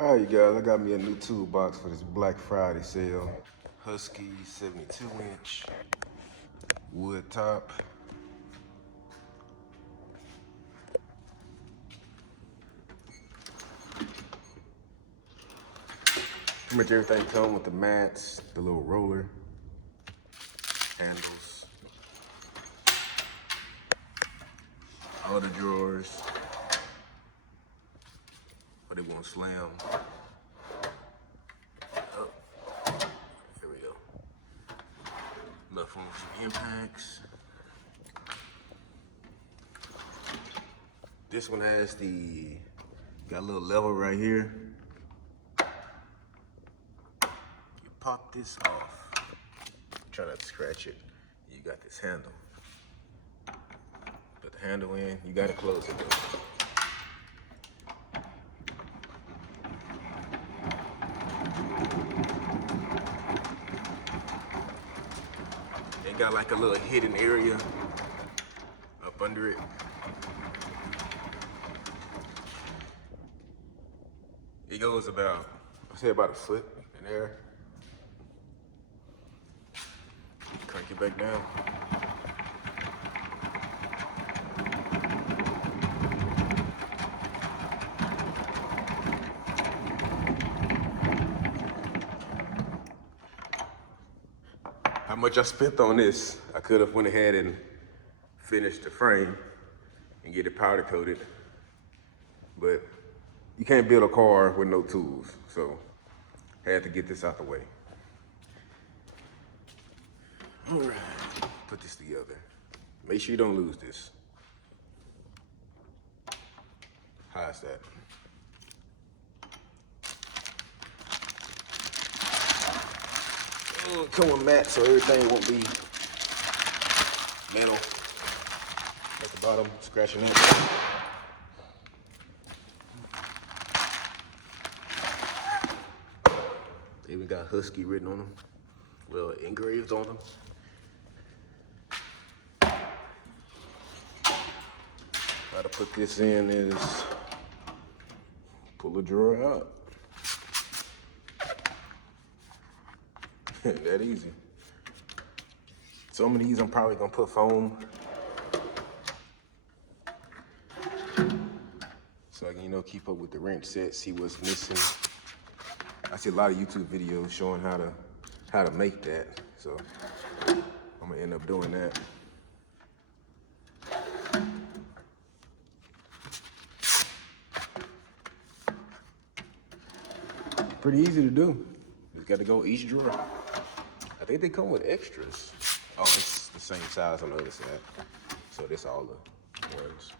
All right, you guys, I got me a new toolbox for this Black Friday sale. Husky 72-inch wood top. Pretty much everything comes with the mats, the little roller, handles, all the drawers, but it won't slam. Oh, here we go. Enough room for some impacts. This one has got a little level right here. You pop this off. Try not to scratch it. You got this handle. Put the handle in, you gotta close it though. It got like a little hidden area up under it. It goes about, I say about a foot in there. Crank it back down. How much I spent on this? I could have went ahead and finished the frame and get it powder coated, but you can't build a car with no tools, so I had to get this out the way. All right, put this together. Make sure you don't lose this. How's that? Come with matte so everything won't be metal at the bottom, scratching it. They even got Husky written on them, well, engraved on them. How to put this in is pull the drawer out. That easy. Some of these I'm probably gonna put foam so I can, keep up with the wrench set, see what's missing. I see a lot of YouTube videos showing how to make that, so I'm gonna end up doing that. Pretty easy to do. Just got to go each drawer. I think they come with extras. Oh, it's the same size on the other side. So this all the ones.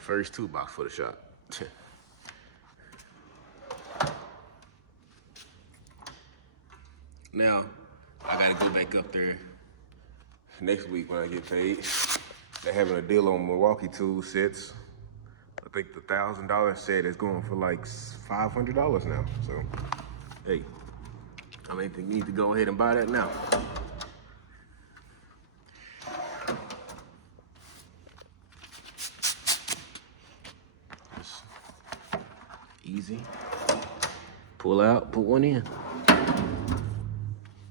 First toolbox for the shop. Now, I gotta go back up there next week when I get paid. They're having a deal on Milwaukee tool sets. I think the $1,000 set is going for like $500 now. So, hey, I mean, you need to go ahead and buy that now. Just easy. Pull out, put one in.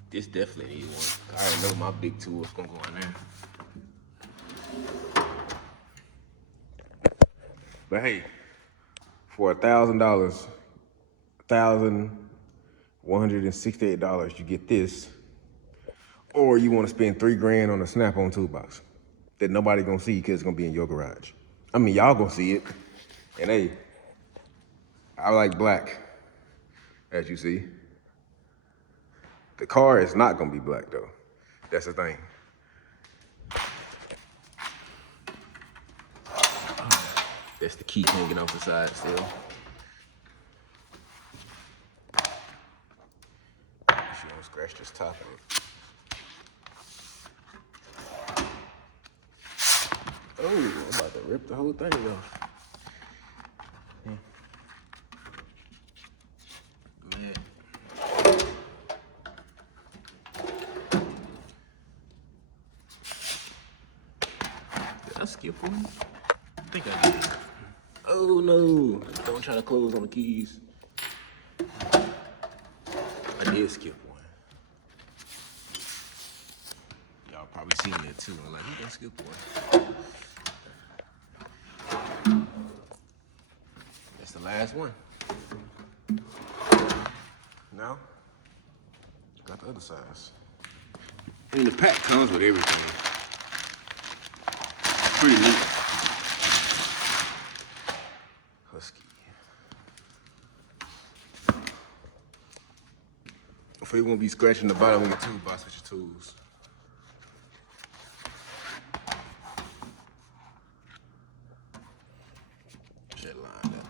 This definitely needs one. I already know my big tool is gonna go in there. But hey, for $1,000, $1,168, you get this. Or you want to spend $3 grand on a snap-on toolbox that nobody gonna see because it's gonna be in your garage. I mean, y'all gonna see it. And hey, I like black, as you see. The car is not gonna be black though. That's the thing. That's the key hanging off the side still. If you don't scratch this top of it. Oh, I'm about to rip the whole thing off. Man. I skip one? I think I did. Oh no, don't try to close on the keys. I did skip one. Y'all probably seen that too. I'm like, he done skipped one. That's the last one. Now, got the other size. I mean, the pack comes with everything. Pretty neat. Husky. Hopefully you won't be scratching the bottom of your toolbox with your tools. Shit lined up.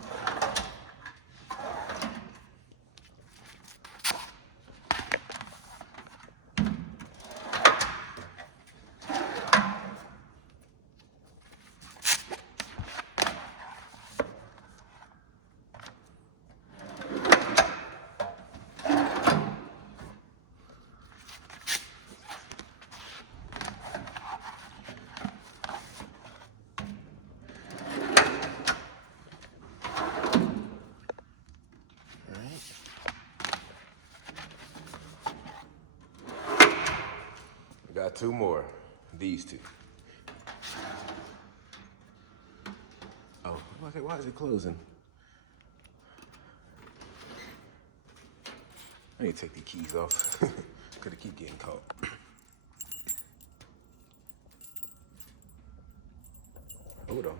Got two more, these two. Oh, why is it closing? I need to take the keys off, because they keep getting caught. Hold on.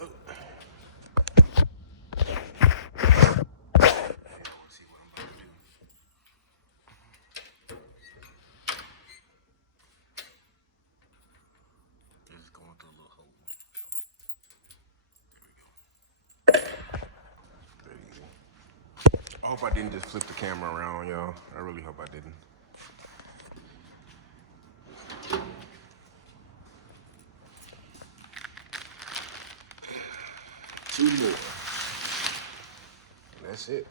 Oh. I hope I didn't just flip the camera around on y'all. I really hope I didn't. Two more. That's it.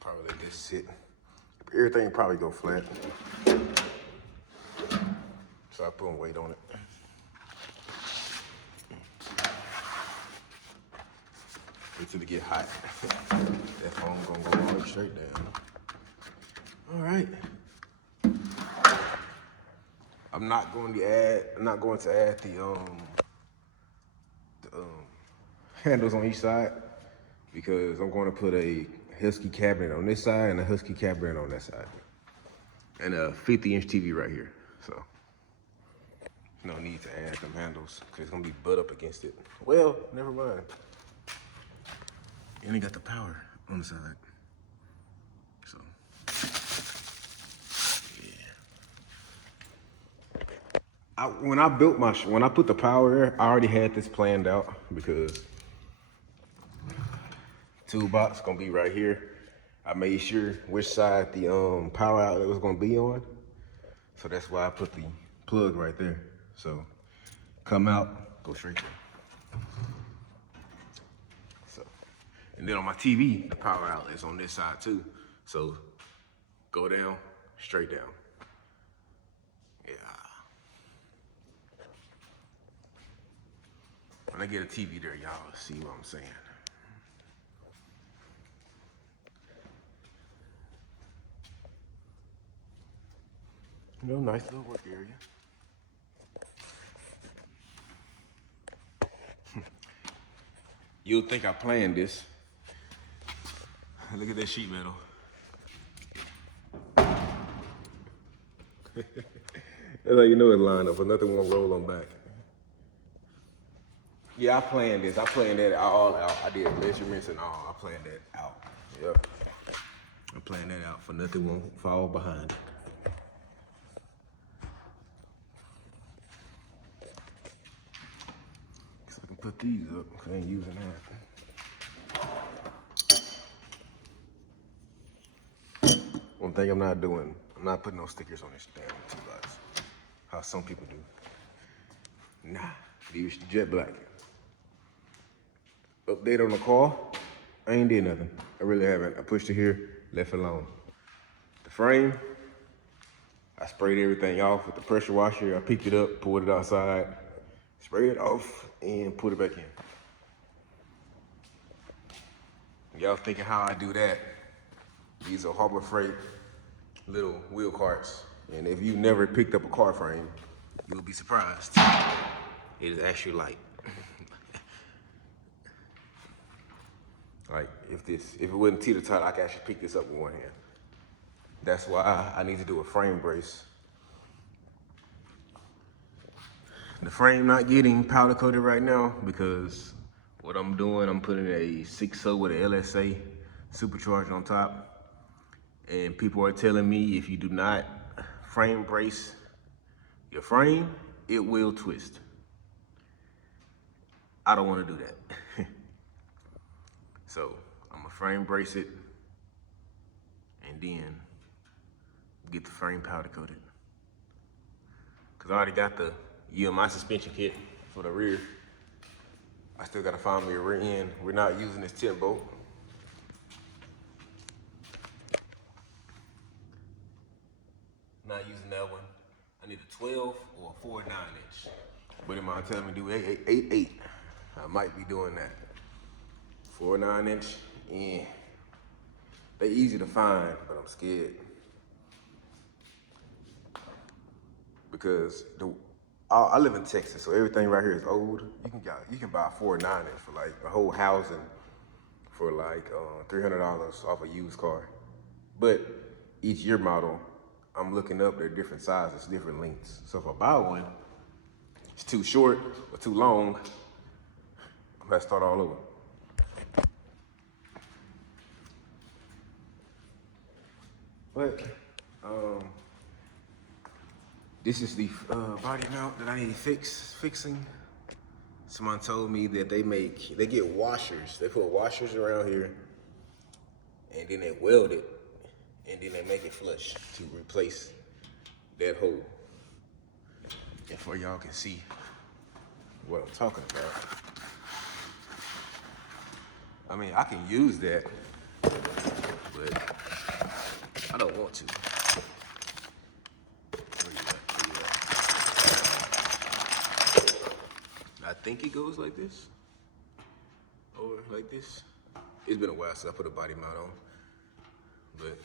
Probably let this sit. Everything probably go flat. So I put weight on it. Until it get hot. That phone gonna go all straight down. All right. I'm not going to add the handles on each side because I'm going to put a Husky cabinet on this side and a Husky cabinet on that side. And a 50-inch TV right here. So no need to add them handles because it's gonna be butt up against it. Well, never mind. And it got the power on the side. So, yeah. When I put the power there, I already had this planned out because toolbox gonna be right here. I made sure which side the power outlet was gonna be on. So that's why I put the plug right there. So come out, go straight there. So, and then on my TV, the power outlet is on this side too. So go down, straight down. Yeah. When I get a TV there, y'all see what I'm saying. You know, nice little work area. You'll think I planned this. Look at that sheet metal. That's how you know it's lined up, but nothing won't roll on back. Yeah, I planned this. I planned that all out. I did measurements and all. I planned that out. Yep. I planned that out for nothing won't fall behind it. So I can put these up because I ain't using that. One thing I'm not putting no stickers on this damn toolbox. How some people do. Nah, leave it jet black. Update on the car, I ain't did nothing. I really haven't. I pushed it here, left it alone. The frame, I sprayed everything off with the pressure washer. I picked it up, pulled it outside, sprayed it off, and put it back in. Y'all thinking how I do that? These are Harbor Freight little wheel carts. And if you never picked up a car frame, you'll be surprised. It is actually light. Like if it wasn't teeter-totter, I could actually pick this up with one hand. That's why I need to do a frame brace. The frame not getting powder coated right now because what I'm doing, I'm putting a 6.0 with an LSA supercharger on top. And people are telling me if you do not frame brace your frame, it will twist. I don't want to do that. So I'm gonna frame brace it and then get the frame powder coated. Cause I already got the UMI suspension kit for the rear. I still gotta find me a rear end. We're not using this 10 bolt. Not using that one. I need a 12 or a 4.9 inch. But it might tell me to do 8.8. I might be doing that. 4.9 inch, yeah. They easy to find, but I'm scared. Because I live in Texas, so everything right here is old. You can buy a 4.9 inch for like a whole housing for like $300 off a used car. But each year model, I'm looking up, they're different sizes, different lengths. So if I buy one, it's too short or too long, I'm gonna start all over. But this is the body mount that I need fixing. Someone told me that they get washers. They put washers around here and then they weld it and then they make it flush to replace that hole. And for y'all can see what I'm talking about. I mean, I can use that, but I don't want to. I think it goes like this, or like this. It's been a while since I put a body mount on, but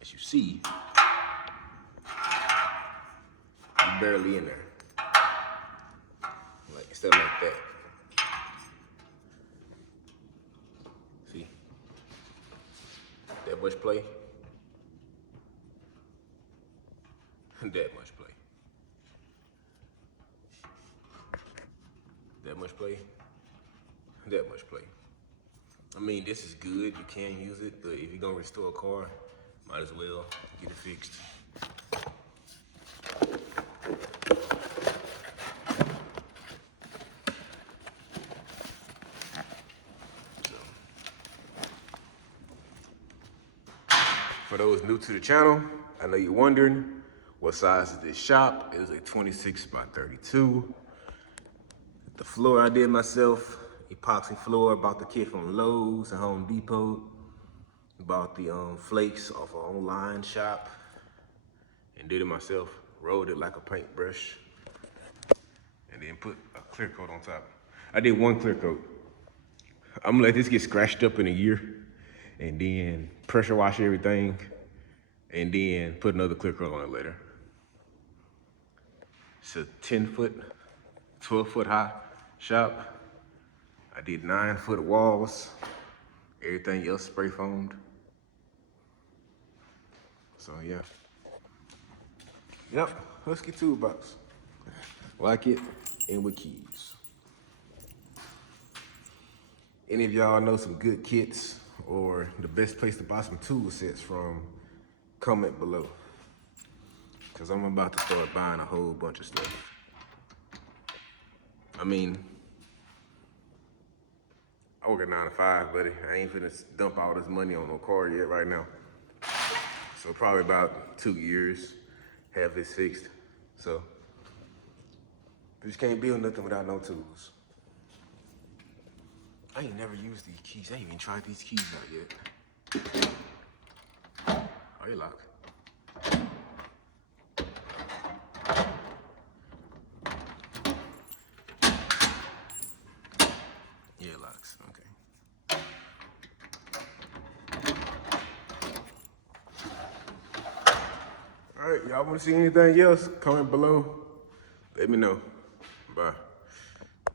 as you see, I'm barely in there. Like instead of like that. See, that much play. That much play. That much play. That much play. I mean, this is good. You can use it, but if you're gonna restore a car, might as well get it fixed. For those new to the channel, I know you're wondering, what size is this shop? It is a 26 by 32. The floor I did myself, epoxy floor, bought the kit from Lowe's and Home Depot. Bought the flakes off an online shop and did it myself. Rolled it like a paintbrush and then put a clear coat on top. I did one clear coat. I'm gonna let this get scratched up in a year and then pressure wash everything and then put another clear coat on it later. It's a 10-foot, 12-foot high shop. I did 9-foot walls, everything else spray foamed. So yeah. Yep, Husky toolbox. Like it and with keys. Any of y'all know some good kits or the best place to buy some tool sets from, comment below. Cause I'm about to start buying a whole bunch of stuff. I mean, I work a 9 to 5, buddy. I ain't finna dump all this money on no car yet right now. So probably about 2 years, have this fixed. So, you just can't build nothing without no tools. I ain't never used these keys. I ain't even tried these keys out yet. Oh, they lock. Yeah, it locks. Okay. All right, y'all want to see anything else? Comment below. Let me know. Bye.